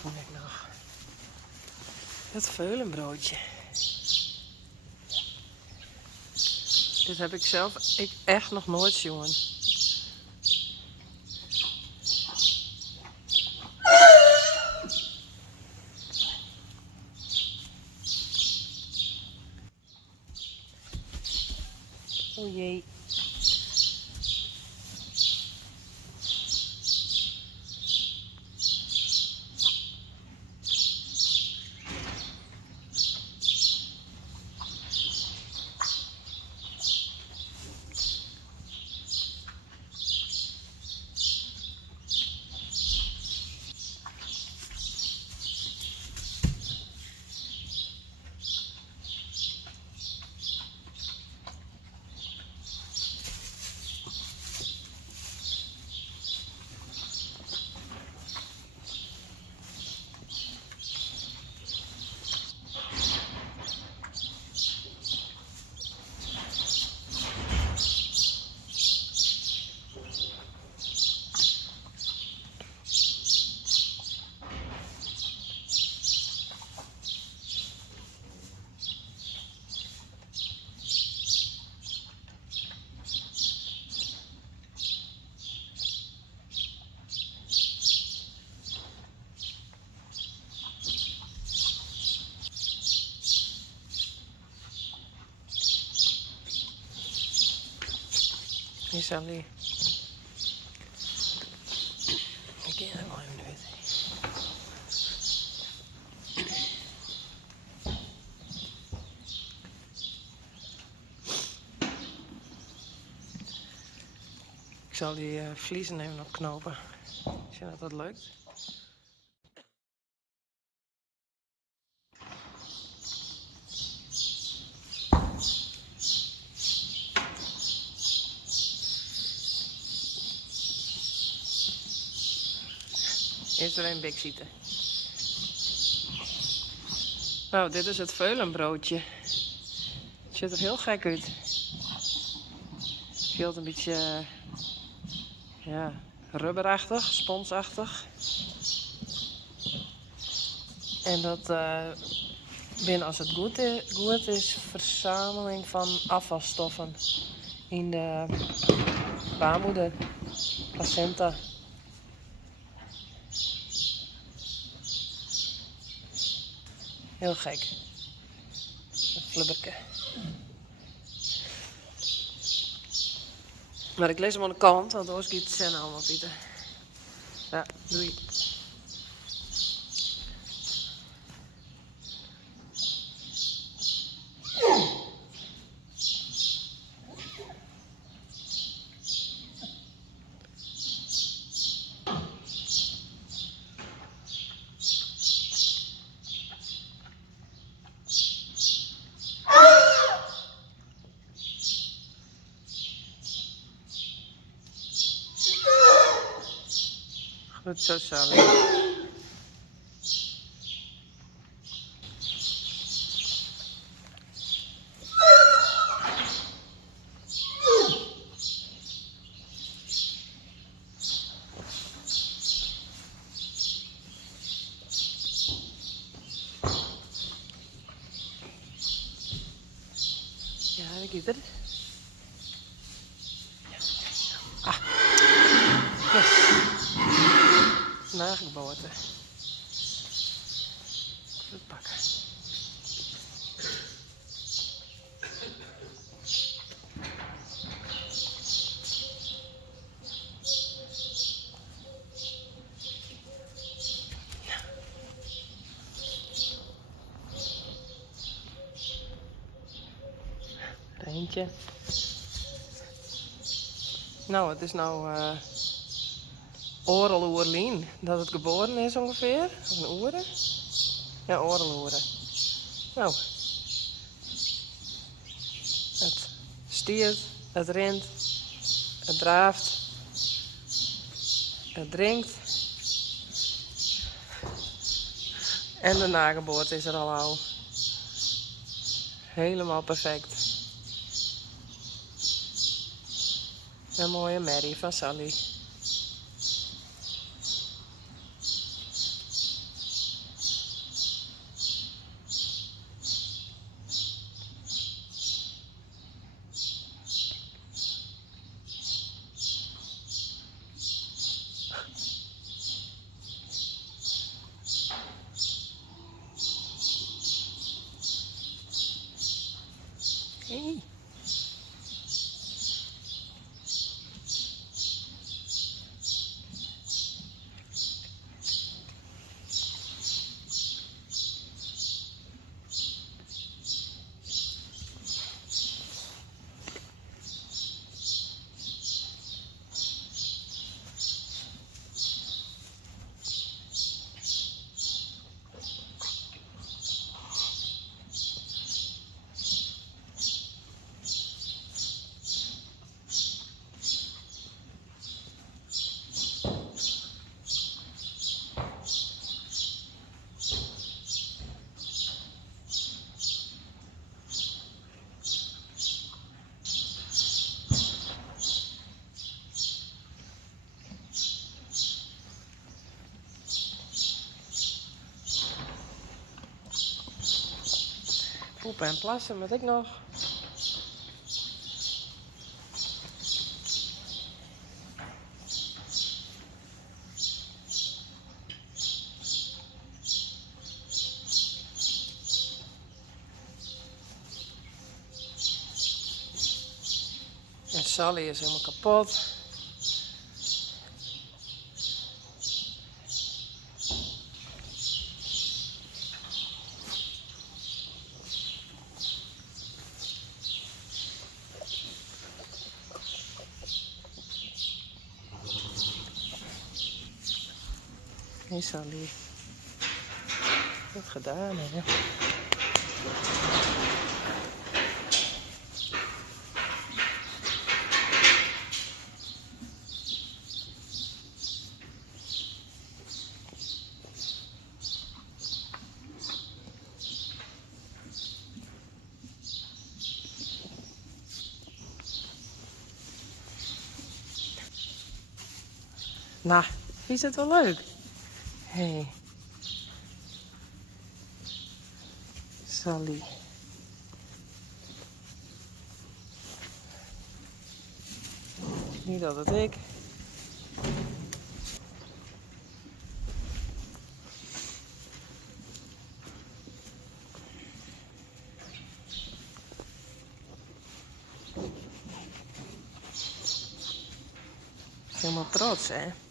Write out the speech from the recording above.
Toen heb ik nog het veulenbroodje. Dit heb ik zelf echt nog nooit gezien. O jee. Hier is Ali. Ik ken hem al even weten. Ik zal die vliezen even opknopen. Als je dat lukt. Eerst er een bik zitten. Nou, dit is het veulenbroodje. Het ziet er heel gek uit. Het voelt een beetje ja, rubberachtig, sponsachtig. En dat binnen als het goed is, verzameling van afvalstoffen in de baarmoeder, placenta. Heel gek. Een flubberke. Maar ik lees hem aan de kant, want anders gaat het zijn allemaal, Pieter. Ja, doei. Goed zo, Sally. Ja, dat gaat er. Ah, yes. Nageboten. Goed pakken. Er eentje. Nou, het is nou Oerlien dat het geboren is ongeveer. Of een oeren. Ja, oren. Nou, het stiert, het rent, het draaft, het drinkt. En de nageboorte is er al. Helemaal perfect. Een mooie merrie van Sally. Poepen en plassen moet ik nog. En Sally is helemaal kapot. Hey Sally. Goed gedaan, hè? Nou, is het wel leuk? Hé. Sally. Niet altijd ik. Helemaal trots, hè?